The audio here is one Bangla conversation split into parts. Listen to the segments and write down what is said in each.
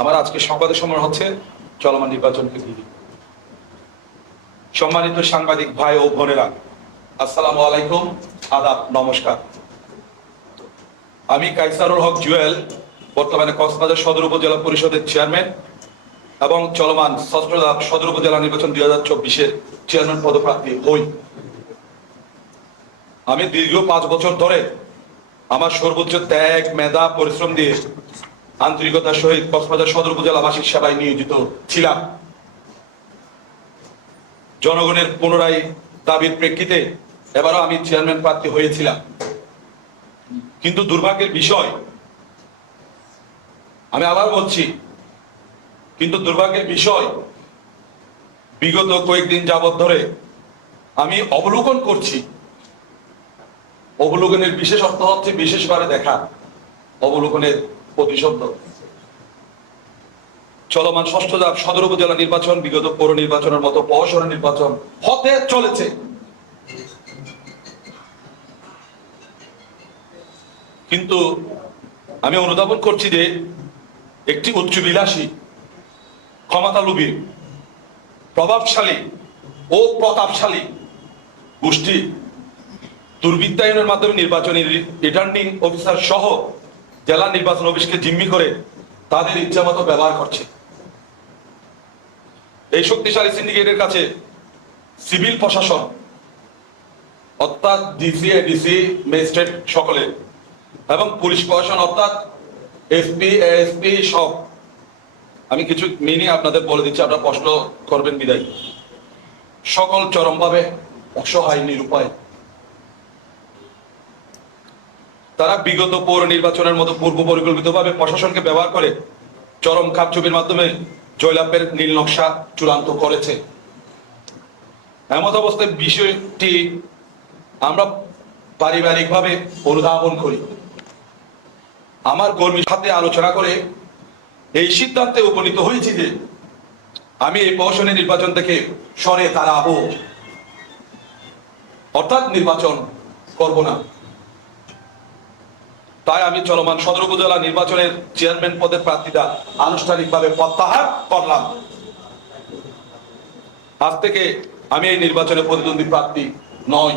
আমার আজকে সংবাদের সময় হচ্ছে চলমান নির্বাচনকে ঘিরে। সম্মানিত সাংবাদিক ভাই ও বোনেরা, আসসালামু আলাইকুম, আদাব, নমস্কার। আমি কাইসারুল হক জুয়েল, বর্তমানে কক্সবাজার সদর উপজেলা পরিষদের চেয়ারম্যান এবং চলমান ষষ্ঠ সদর উপজেলা নির্বাচন দুই হাজার চব্বিশের চেয়ারম্যান পদপ্রার্থী হই। আমি দীর্ঘ পাঁচ বছর ধরে আমার সর্বোচ্চ ত্যাগ, মেধা, পরিশ্রম দিয়ে আন্তরিকতার সহিত কক্সবাজার সদর উপজেলাবাসীর সেবায় নিয়োজিত ছিলাম। জনগণের পুনরায় দাবির প্রেক্ষিতে এবারও আমি চেয়ারম্যান প্রার্থী হয়েছিলাম। কিন্তু দুর্ভাগ্যের বিষয়, আমি আবার বলছি, কিন্তু দুর্ভাগ্যের বিষয়, বিগত কয়েকদিন যাবৎ ধরে আমি অবলোকন করছি। অবলোকনের বিশেষ অর্থ হচ্ছে বিশেষভাবে দেখা। অবলোকনের প্রতিশব্দ চলমান ষষ্ঠ সদর উপজেলা নির্বাচন, বিগত পৌর নির্বাচনের মতো পৌরসভা নির্বাচন হতে চলেছে। কিন্তু আমি অনুধাবন করছি যে একটি উচ্চবিলাসী, ক্ষমতালোভী, প্রভাবশালী ও প্রতাপশালী গোষ্ঠী দুর্বৃত্তায়নের মাধ্যমে নির্বাচনী রিটার্নিং অফিসার সহ জেলা নির্বাচন অফিসকে জিম্মি করে তাদের ইচ্ছা মতো ব্যবহার করছে। এই শক্তিশালী সিন্ডিকেটের কাছে সিভিল প্রশাসন, অর্থাৎ ডিসি এডিসি ম্যাজিস্ট্রেট সকলে এবং পুলিশ প্রশাসন, অর্থাৎ এসপি এসপি সব। আমি কিছু মিনি আপনাদের বলে দিচ্ছি, আপনারা প্রশ্ন করবেন বিদায়। সকল চরমভাবে অসহায়, নিরুপায়। তারা বিগত পৌর নির্বাচনের মতো পূর্ব পরিকল্পিতভাবে প্রশাসনকে ব্যবহার করে চরম কারচুপির মাধ্যমে জয়লাভের নীল নকশা চূড়ান্ত করেছে। এমত অবস্থায় বিষয়টি আমরা পারিবারিকভাবে অনুধাবন করি। আমার কর্মীর সাথে আলোচনা করে এই সিদ্ধান্তে উপনীত হয়েছি যে আমি এই প্রহসনী নির্বাচন থেকে সরে দাঁড়াবো। অর্থাৎ নির্বাচন করব না। তাই আমি চলমান সদর উপজেলা নির্বাচনের চেয়ারম্যান পদের প্রার্থীতা আনুষ্ঠানিকভাবে প্রত্যাহার করলাম। আজ থেকে আমি এই নির্বাচনে প্রতিদ্বন্দ্বী প্রার্থী নয়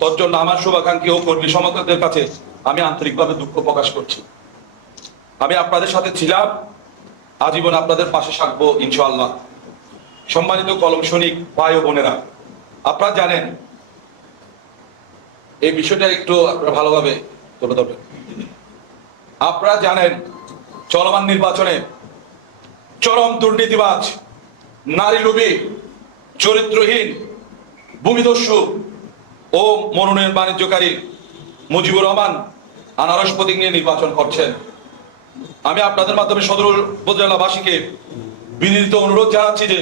তোর জন্য আমার শুভাকাঙ্ক্ষী ও কর্মী সমর্থকদের কাছে আমি আন্তরিকভাবে দুঃখ প্রকাশ করছি। আমি আপনাদের সাথে ছিলাম, আজীবন আপনাদের পাশে থাকব ইনশাআল্লাহ। সম্মানিত কলম সৈনিক ভাই ও বোনেরা, আপনারা জানেন এই বিষয়টা একটু আপনারা ভালোভাবে তুলে ধরবেন। আপনারা জানেন, চলমান নির্বাচনে চরম দুর্নীতিবাজ, নারী লোভী চরিত্রহীন, ভূমিদস্যু ও মনোনয়ন বাণিজ্যকারী মুজিবুর রহমান আনারস প্রতীক নিয়ে নির্বাচন করছেন। আমি আপনাদের মাধ্যমে সদর উপজেলাবাসীকে বিনীত অনুরোধ জানাচ্ছি যে,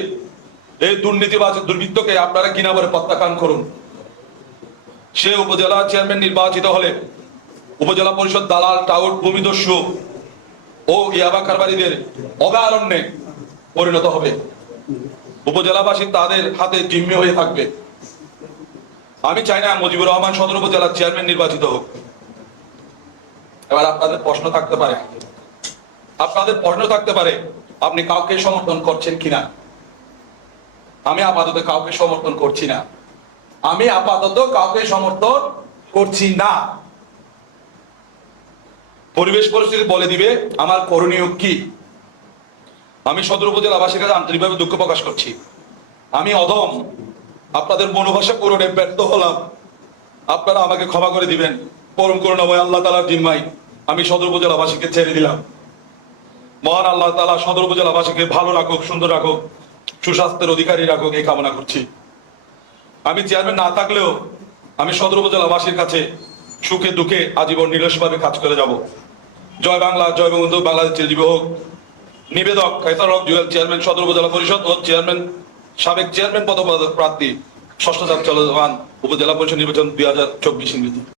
এই দুর্নীতিবাজ দুর্বৃত্তকে আপনারা কিনা বলে প্রত্যাখ্যান করুন। সে উপজেলা চেয়ারম্যান নির্বাচিত হলে উপজেলা পরিষদ দালাল, টাউট, ভূমিদস্যু ও ইয়াবা কারবারিদের অভয়ারণ্যে পরিণত হবে। উপজেলাবাসী তাদের হাতে জিম্মি হয়ে থাকবে। আমি চাই না মুজিবুর রহমান সদর উপজেলার চেয়ারম্যান নির্বাচিত হোক। এবার আপনাদের প্রশ্ন থাকতে পারে। আপনাদের প্রশ্ন থাকতে পারে, আপনি কাউকে সমর্থন করছেন কিনা? আমি আপাতত কাউকে সমর্থন করছি না। আমি আপাতত কাউকে সমর্থন করছি না। পরিবেশ পরিস্থিতি বলে দিবে, আমার করণীয় কি? আমি সদর উপজেলাবাসীর কাছে আন্তরিকভাবে দুঃখ প্রকাশ করছি। আমি অদম আপনাদের মনোভাষা পূরণে ব্যর্থ হলাম। আপনারা আমাকে ক্ষমা করে দিবেন। পরম করুণাময় আল্লাহ তালার জিম্মাই আমি সদর উপজেলাবাসীকে ছেড়ে দিলাম। মহান আল্লাহ তালা সদর উপজেলাবাসীকে ভালো রাখুক, সুন্দর রাখুক, সুস্বাস্থ্যের অধিকারী রাখুক, এই কামনা করছি। আমি চেয়ারম্যান না থাকলেও আমি সদর উপজেলাবাসীর কাছে সুখে দুঃখে আজীবন নিরসভাবে কাজ করে যাব। জয় বাংলা, জয় বঙ্গবন্ধু, বাংলাদেশ চিরজীবী হোক। নিবেদক খেতারক জুয়েল, চেয়ারম্যান সদর উপজেলা পরিষদ ও চেয়ারম্যান, সাবেক চেয়ারম্যান পদপ্রার্থী ষষ্ঠ চলমান উপজেলা পরিষদ নির্বাচন দুই হাজার চব্বিশ ইংরেজি।